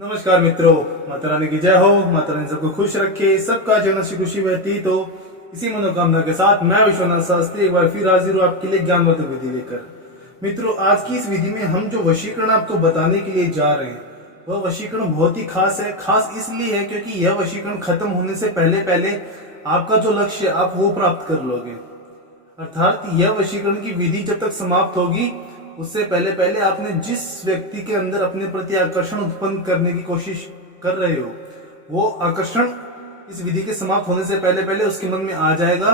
नमस्कार मित्रों, माता रानी की जय हो। माता रानी सबको खुश रखे, सबका जीवन से खुशी बहती। तो इसी मनोकामना के साथ मैं विश्वनाथ शास्त्री एक बार फिर हाजिर हूँ आपके लिए ज्ञानवर्धक विधि लेकर। मित्रों, आज की इस विधि में हम जो वशीकरण आपको बताने के लिए जा रहे हैं वह वशीकरण बहुत ही खास है। खास इसलिए है क्योंकि यह वशीकरण खत्म होने से पहले पहले आपका जो लक्ष्य आप वो प्राप्त कर लोगे। अर्थात यह वशीकरण की विधि जब तक समाप्त होगी उससे पहले पहले आपने जिस व्यक्ति के अंदर अपने प्रति आकर्षण उत्पन्न करने की कोशिश कर रहे हो वो आकर्षण इस विधि के समाप्त होने से पहले पहले उसके मन में आ जाएगा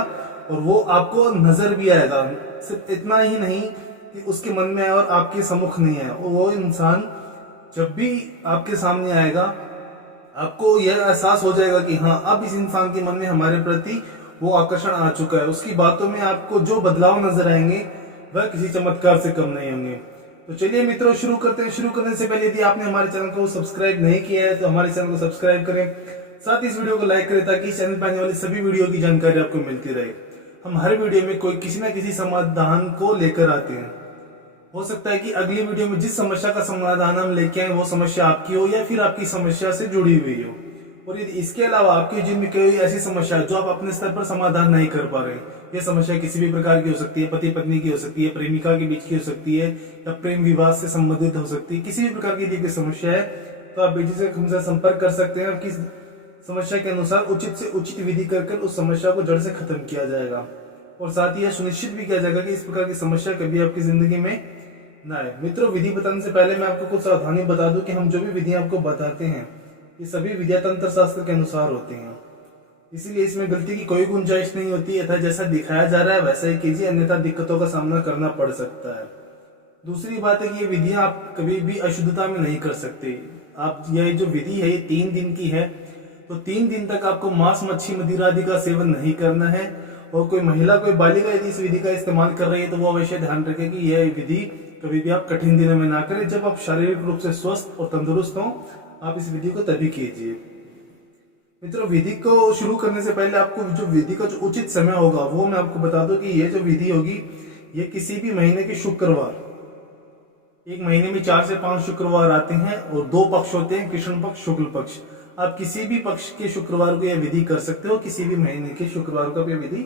और वो आपको नजर भी आएगा। सिर्फ इतना ही नहीं कि उसके मन में आए और आपके सम्मुख नहीं आए, वो इंसान जब भी आपके सामने आएगा आपको यह एहसास हो जाएगा कि हाँ, अब इस इंसान के मन में हमारे प्रति वो आकर्षण आ चुका है। उसकी बातों में आपको जो बदलाव नजर आएंगे वह किसी चमत्कार से कम नहीं होंगे। तो चलिए मित्रों, शुरू करते हैं। शुरू करने से पहले यदि आपने हमारे चैनल को सब्सक्राइब नहीं किया है तो हमारे चैनल को सब्सक्राइब करें, साथ ही इस वीडियो को लाइक करें ताकि इस चैनल पर आने वाली सभी वीडियो की जानकारी आपको मिलती रहे। हम हर वीडियो में कोई किसी न किसी समाधान को लेकर आते हैं। हो सकता है कि अगली वीडियो में जिस समस्या का समाधान हम लेके आए वो समस्या आपकी हो या फिर आपकी समस्या से जुड़ी हुई हो। और इसके अलावा आपके जीवन में कोई ऐसी समस्या जो आप अपने स्तर पर समाधान नहीं कर पा रहे, ये समस्या किसी भी प्रकार की हो सकती है, पति पत्नी की हो सकती है, प्रेमिका के बीच की हो सकती है या प्रेम विवाद से संबंधित हो सकती है, किसी भी प्रकार की यदि कोई समस्या है तो आप बेझिझक हमसे संपर्क कर सकते हैं। आपकी समस्या के अनुसार उचित से उचित विधि कर उस समस्या को जड़ से खत्म किया जाएगा और साथ ही यह सुनिश्चित भी किया जाएगा कि इस प्रकार की समस्या कभी आपकी जिंदगी में ना आए। मित्रों, विधि बताने से पहले मैं आपको कुछ सावधानी बता दूं कि हम जो भी विधि आपको बताते हैं ये सभी विद्या तंत्र शास्त्र के अनुसार होती हैं, इसीलिए इसमें गलती की कोई गुंजाइश नहीं होती। अतः जैसा दिखाया जा रहा है वैसा ही कीजिए, अन्यथा दिक्कतों का सामना करना पड़ सकता है। दूसरी बात है कि ये विधियां आप कभी भी अशुद्धता में नहीं कर सकते। आप यह जो विधि है ये 3 दिन की है, तो 3 दिन तक आपको मांस मच्छी मदिरा आदि का सेवन नहीं करना है। और कोई महिला कोई बालिका यदि इस विधि का इस्तेमाल कर रही है तो वो अवश्य ध्यान रखें कि यह विधि कभी भी आप कठिन दिनों में ना करें। जब आप शारीरिक रूप से स्वस्थ और तंदुरुस्त हों आप इस विधि को तभी कीजिए। मित्रों, विधि को शुरू करने से पहले आपको जो विधि का जो उचित समय होगा वो मैं आपको बता दूं कि ये जो विधि होगी ये किसी भी महीने के शुक्रवार, एक महीने में 4 से 5 शुक्रवार आते हैं और 2 पक्ष होते हैं, कृष्ण पक्ष शुक्ल पक्ष। आप किसी भी पक्ष के शुक्रवार को यह विधि कर सकते हो, किसी भी महीने के शुक्रवार को आप यह विधि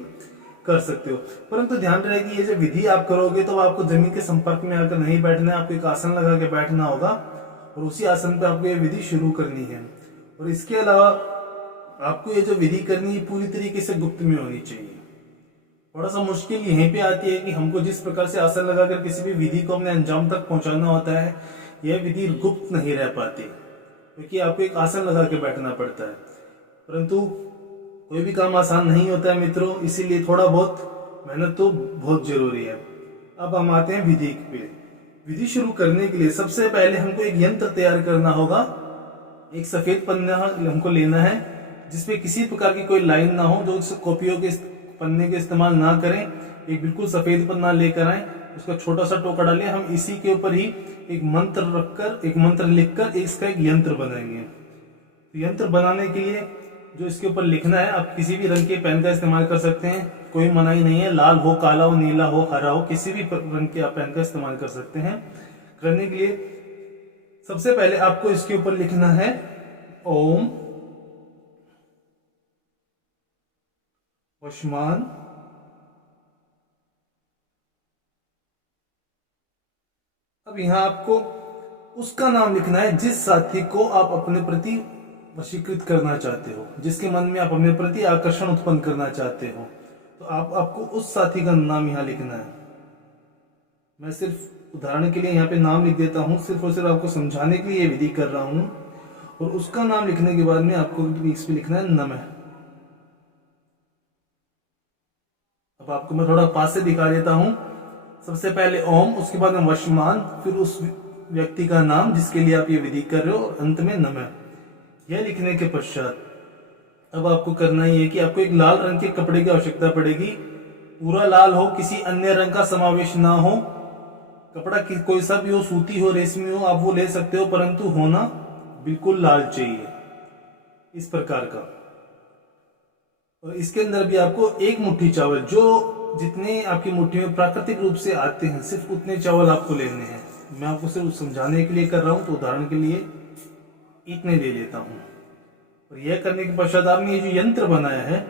कर सकते हो। परंतु ध्यान रहे कि ये जो विधि आप करोगे तो आपको जमीन के संपर्क में आकर नहीं बैठना है, आपको एक आसन लगा के बैठना होगा और उसी आसन पे आपको ये विधि शुरू करनी है। और इसके अलावा आपको ये जो विधि करनी है पूरी तरीके से गुप्त में होनी चाहिए। थोड़ा सा मुश्किल यहीं पे आती है कि हमको जिस प्रकार से आसन लगाकर किसी भी विधि को अपने अंजाम तक पहुंचाना होता है यह विधि गुप्त नहीं रह पाती क्योंकि आपको एक आसन लगा के बैठना पड़ता है। परंतु कोई भी काम आसान नहीं होता है मित्रों, इसीलिए थोड़ा बहुत मेहनत तो बहुत जरूरी है। अब हम आते हैं विधि पे। विधि शुरू करने के लिए सबसे पहले हमको एक यंत्र तैयार करना होगा। एक सफेद पन्ना हमको लेना है जिसपे किसी प्रकार की कोई लाइन ना हो, जो कॉपियों के पन्ने का इस्तेमाल ना करें। एक बिल्कुल सफेद पन्ना लेकर आए, उसका छोटा सा टोकरा डालिए। हम इसी के ऊपर ही एक मंत्र रखकर, एक मंत्र लिखकर इसका एक यंत्र बनाएंगे। तो यंत्र बनाने के लिए जो इसके ऊपर लिखना है, आप किसी भी रंग के पेन का इस्तेमाल कर सकते हैं, कोई मनाही नहीं है। लाल हो, काला हो, नीला हो, हरा हो, किसी भी रंग के आप पेन का इस्तेमाल कर सकते हैं। करने के लिए सबसे पहले आपको इसके ऊपर लिखना है ओम वशमान अब यहां आपको उसका नाम लिखना है जिस साथी को आप अपने प्रति वशीकृत करना चाहते हो, जिसके मन में आप अपने प्रति आकर्षण उत्पन्न करना चाहते हो। तो आपको उस साथी का नाम यहां लिखना है। मैं सिर्फ उदाहरण के लिए यहाँ पे नाम लिख देता हूँ, सिर्फ और सिर्फ आपको समझाने के लिए विधि कर रहा हूं। और उसका नाम लिखने के बाद में आपको इस पे लिखना है नमः। अब आपको मैं थोड़ा पास से दिखा देता हूं। सबसे पहले ओम, उसके बाद में वशमान, फिर उस व्यक्ति का नाम जिसके लिए आप ये विधि कर रहे हो और अंत में नमः। यह लिखने के पश्चात अब आपको करना ही है कि आपको एक लाल रंग के कपड़े की आवश्यकता पड़ेगी। पूरा लाल हो, किसी अन्य रंग का समावेश ना हो। कपड़ा कोई सा भी हो, सूती हो, रेशमी हो, आप वो ले सकते हो, परंतु होना बिल्कुल लाल चाहिए, इस प्रकार का। और इसके अंदर भी आपको एक मुट्ठी चावल, जो जितने आपकी मुट्ठी में प्राकृतिक रूप से आते हैं सिर्फ उतने चावल आपको लेने हैं। मैं आपको सिर्फ समझाने के लिए कर रहा हूं, तो उदाहरण के लिए इतने ले लेता हूं। और यह करने के पश्चात आपने ये जो यंत्र बनाया है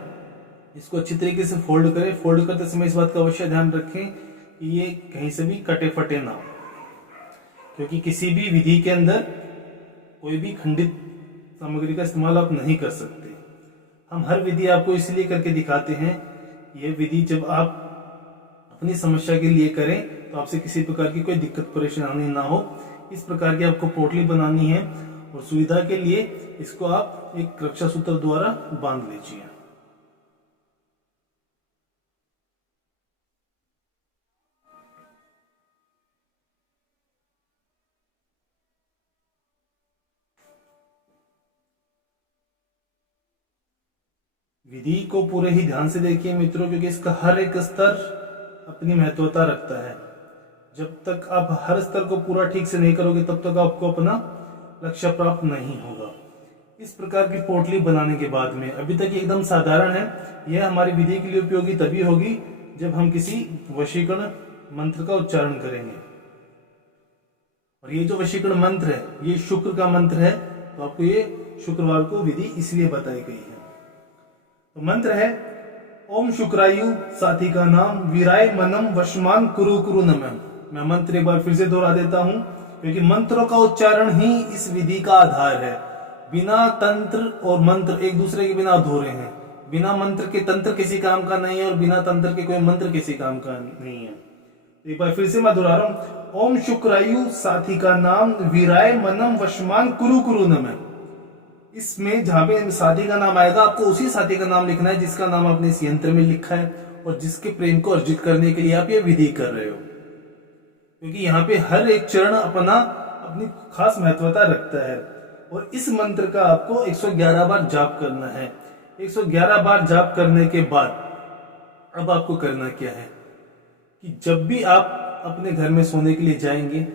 इसको अच्छी तरीके से फोल्ड करें। फोल्ड करते समय इस बात का अवश्य ध्यान रखें कि ये कहीं से भी कटे फटे ना हो, क्योंकि किसी भी विधि के अंदर कोई भी खंडित सामग्री का इस्तेमाल आप नहीं कर सकते। हम हर विधि आपको इसलिए करके दिखाते हैं, यह विधि जब आप अपनी समस्या के लिए करें तो आपसे किसी प्रकार की कोई दिक्कत परेशानी ना हो। इस प्रकार की आपको पोटली बनानी है और सुविधा के लिए इसको आप एक रक्षा सूत्र द्वारा बांध लीजिए। विधि को पूरे ही ध्यान से देखिए मित्रों, क्योंकि इसका हर एक स्तर अपनी महत्वता रखता है। जब तक आप हर स्तर को पूरा ठीक से नहीं करोगे तब तक आपको अपना लक्ष्य प्राप्त नहीं होगा। इस प्रकार की पोटली बनाने के बाद में अभी तक एकदम साधारण है, यह हमारी विधि के लिए उपयोगी तभी होगी जब हम किसी वशीकरण मंत्र का उच्चारण करेंगे। और ये जो वशीकरण मंत्र है ये शुक्र का मंत्र है, तो आपको ये शुक्रवार को विधि इसलिए बताई गई है। तो मंत्र है ओम शुक्रायु साथी का नाम वीराय मनम वशमान कुरु कुरु नमः। मैं मंत्र एक बार फिर से दोहरा देता हूं, क्योंकि मंत्रों का उच्चारण ही इस विधि का आधार है। बिना तंत्र और मंत्र एक दूसरे के बिना अधूरे हैं। बिना मंत्र के तंत्र किसी काम का नहीं है और बिना तंत्र के कोई मंत्र किसी काम का नहीं है। एक बार फिर से मैं दोहरा रहा हूं, ओम शुक्रायु साथी का नाम वीराय मनम वशमान कुरु कुरु नमः। इसमें जहां पे साथी का नाम आएगा आपको उसी साथी का नाम लिखना है जिसका नाम आपने इस यंत्र में लिखा है और जिसके प्रेम को अर्जित करने के लिए आप ये विधि कर रहे हो। क्योंकि यहाँ पे हर एक चरण अपनी खास महत्वता रखता है। और इस मंत्र का आपको 111 बार जाप करना है। 111 बार जाप करने के बाद अब आपको करना क्या है कि जब भी आप अपने घर में सोने के लिए जाएंगे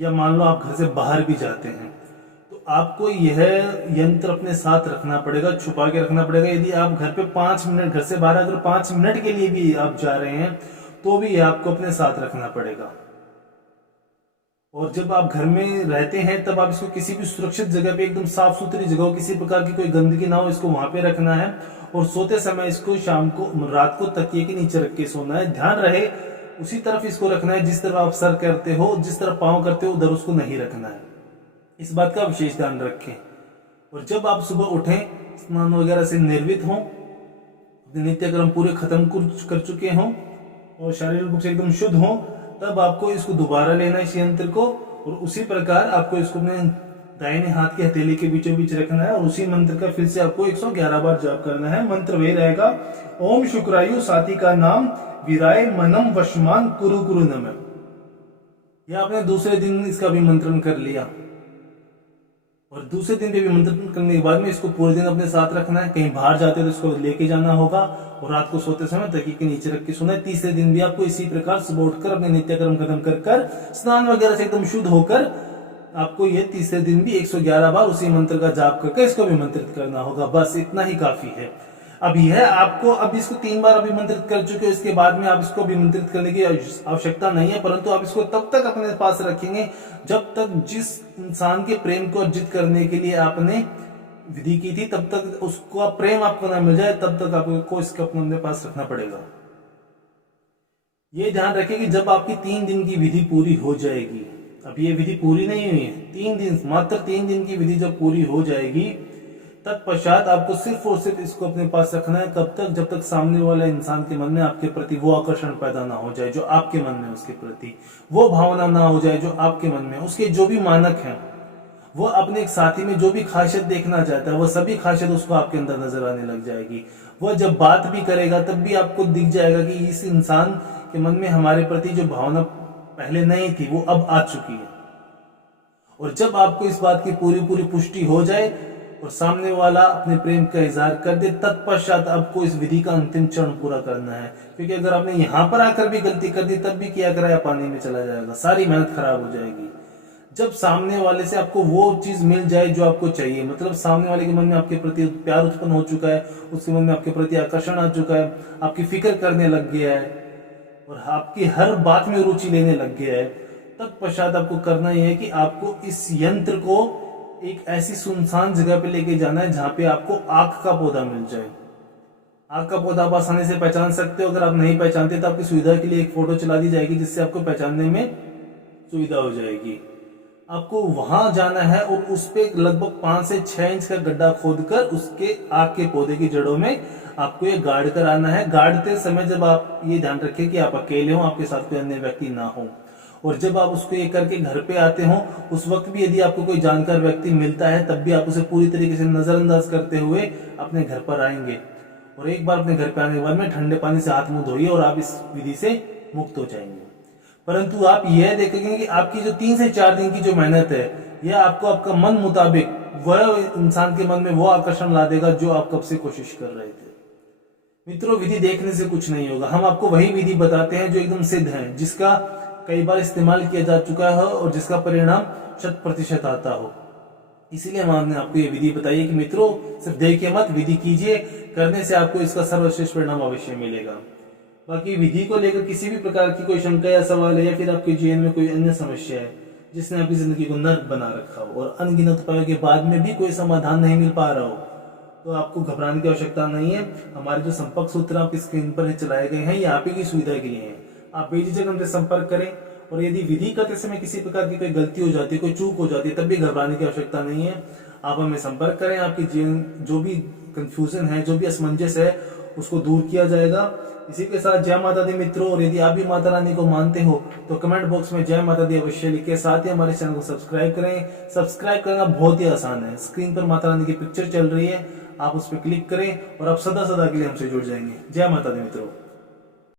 या मान लो आप घर से बाहर भी जाते हैं तो आपको यह यंत्र अपने साथ रखना पड़ेगा, छुपा के रखना पड़ेगा। यदि आप घर पे 5 मिनट घर से बाहर अगर 5 मिनट के लिए भी आप जा रहे हैं तो भी आपको अपने साथ रखना पड़ेगा। और जब आप घर में रहते हैं तब आप इसको किसी भी सुरक्षित जगह पे एकदम साफ सुथरी जगह हो, किसी प्रकार की कोई गंदगी ना हो, इसको वहां पे रखना है। और सोते समय इसको शाम को रात को तकिए के नीचे रख के सोना है। ध्यान रहे उसी तरफ इसको रखना है जिस तरफ आप सर करते हो, जिस तरफ पांव करते हो उधर उसको नहीं रखना है। इस बात का विशेष ध्यान रखें। और जब आप सुबह उठें, स्नान वगैरह से निर्वित हों, अपने नित्यक्रम पूरे खत्म कर चुके हों और शारीरिक रूप से एकदम शुद्ध हों, तब आपको इसको दोबारा लेना है इस यंत्र को। और उसी प्रकार आपको इसको अपने दाहिने हाथ की हथेली के बीचों बीच रखना है और उसी मंत्र का फिर से आपको 111 बार जाप करना है। मंत्र वही रहेगा, ओम शुक्रायु साथी का नाम वीराय मनम वशमान कुरु कुरु नमः। यह आपने दूसरे दिन इसका अभिमंत्रण कर लिया और दूसरे दिन पे विमंत्रण करने के बाद में इसको पूरे दिन अपने साथ रखना है। कहीं बाहर जाते हो तो इसको लेके जाना होगा और रात को सोते समय तकिए के नीचे रख के सोना है। तीसरे दिन भी आपको इसी प्रकार सुबह उठकर अपने नित्यक्रम खत्म कर स्नान वगैरह से एकदम शुद्ध होकर आपको ये तीसरे दिन भी 111 बार उसी मंत्र का जाप करके इसको अभिमंत्रित करना होगा। बस इतना ही काफी है। अब यह आपको अब इसको 3 बार अभिमंत्रित कर चुके हो, इसके बाद में आप इसको अभिमंत्रित करने की आवश्यकता नहीं है, परंतु आप इसको तब तक अपने पास रखेंगे जब तक जिस इंसान के प्रेम को अर्जित करने के लिए आपने विधि की थी तब तक उसको प्रेम आपको ना मिल जाए, तब तक आपको इसको अपने पास रखना पड़ेगा। ये ध्यान रखें कि जब आपकी 3 दिन की विधि पूरी हो जाएगी, अब ये विधि पूरी नहीं हुई है, 3 दिन मात्र 3 दिन की विधि जब पूरी हो जाएगी तत्पश्चात आपको सिर्फ और सिर्फ इसको अपने पास रखना है। कब तक? जब तक सामने वाले इंसान के मन में आपके प्रति वो आकर्षण पैदा ना हो जाए जो आपके मन में उसके प्रति, वो भावना ना हो जाए जो आपके मन में, उसके जो भी मानक हैं, वो अपने एक साथी में जो भी खासियत देखना चाहता है वो सभी खासियत उसको आपके अंदर नजर आने लग जाएगी। वह जब बात भी करेगा तब भी आपको दिख जाएगा कि इस इंसान के मन में हमारे प्रति जो भावना पहले नहीं थी वो अब आ चुकी है। और जब आपको इस बात की पूरी पूरी पुष्टि हो जाए और सामने वाला अपने प्रेम का इजहार कर दे, तत्पश्चात आपको इस विधि का अंतिम चरण पूरा करना है। क्योंकि अगर आपने यहां पर आकर भी गलती कर दी तब भी किया कराया पानी में चला जाएगा, सारी मेहनत खराब हो जाएगी। जब सामने वाले से आपको वो चीज मिल जाए जो आपको चाहिए, मतलब सामने वाले के मन में आपके प्रति प्यार उत्पन्न हो चुका है, उसके मन में आपके प्रति आकर्षण आ चुका है, आपकी फिक्र करने लग गया है और आपकी हर बात में रुचि लेने लग गया है, तब पश्चात आपको करना यह है कि आपको इस यंत्र को एक ऐसी सुनसान जगह पे लेके जाना है जहां पे आपको आग का पौधा मिल जाए। आग का पौधा आप आसानी से पहचान सकते हो। अगर आप नहीं पहचानते तो आपकी सुविधा के लिए एक फोटो चला दी जाएगी जिससे आपको पहचानने में सुविधा हो जाएगी। आपको वहां जाना है और उस पे लगभग 5 से 6 इंच का गड्ढा खोदकर उसके आग के पौधे की जड़ों में आपको ये गाड़ कर आना है। गाड़ते समय जब आप ये ध्यान रखें कि आप अकेले हो, आपके साथ कोई अन्य व्यक्ति ना हो। और जब आप उसको ये करके घर पे आते हो उस वक्त भी यदि आपको कोई जानकार व्यक्ति मिलता है तब भी आप उसे पूरी तरीके से नजरअंदाज करते हुए अपने घर पर आएंगे। और एक बार अपने घर पे आने के बाद में ठंडे पानी से हाथ मुंह धोइए और आप इस विधि से मुक्त हो जाएंगे। परंतु आप यह देखेंगे कि आपकी जो 3 से 4 दिन की जो मेहनत है यह आपको आपका मन मुताबिक वह इंसान के मन में वो आकर्षण ला देगा जो आप कब से कोशिश कर रहे थे। मित्रों, विधि देखने से कुछ नहीं होगा। हम आपको वही विधि बताते हैं जो एकदम सिद्ध है, जिसका कई बार इस्तेमाल किया जा चुका है और जिसका परिणाम 100% आता हो। इसीलिए हमने आपको ये विधि बताई है कि मित्रों सिर्फ देखिए मत, विधि कीजिए। करने से आपको इसका सर्वश्रेष्ठ परिणाम अवश्य मिलेगा। बाकी विधि को लेकर किसी भी प्रकार की कोई शंका या सवाल है या फिर आपके जीवन में कोई अन्य समस्या है जिसने आपकी जिंदगी को नर्क बना रखा हो और अनगिनत उपायों के बाद में भी कोई समाधान नहीं मिल पा रहा हो, तो आपको घबराने की आवश्यकता नहीं है। हमारे जो संपर्क सूत्र आपकी स्क्रीन पर चलाए गए हैं ये आप ही की सुविधा के लिए हैं। आप बेझिझक हमसे संपर्क करें। और यदि विधि करते समय किसी प्रकार की कोई गलती हो जाती है, कोई चूक हो जाती है, तब भी घबराने की आवश्यकता नहीं है। आप हमें संपर्क करें। आपकी जीवन जो भी कंफ्यूजन है, जो भी असमंजस है, उसको दूर किया जाएगा। इसी के साथ जय माता दी मित्रों। और यदि आप भी माता रानी को मानते हो तो कमेंट बॉक्स में जय माता दी अवश्य लिखें। साथ ही हमारे चैनल को सब्सक्राइब करें। सब्सक्राइब करना बहुत ही आसान है। स्क्रीन पर माता रानी की पिक्चर चल रही है, आप उस पर क्लिक करें और आप सदा सदा के लिए हमसे जुड़ जाएंगे। जय माता दी मित्रों।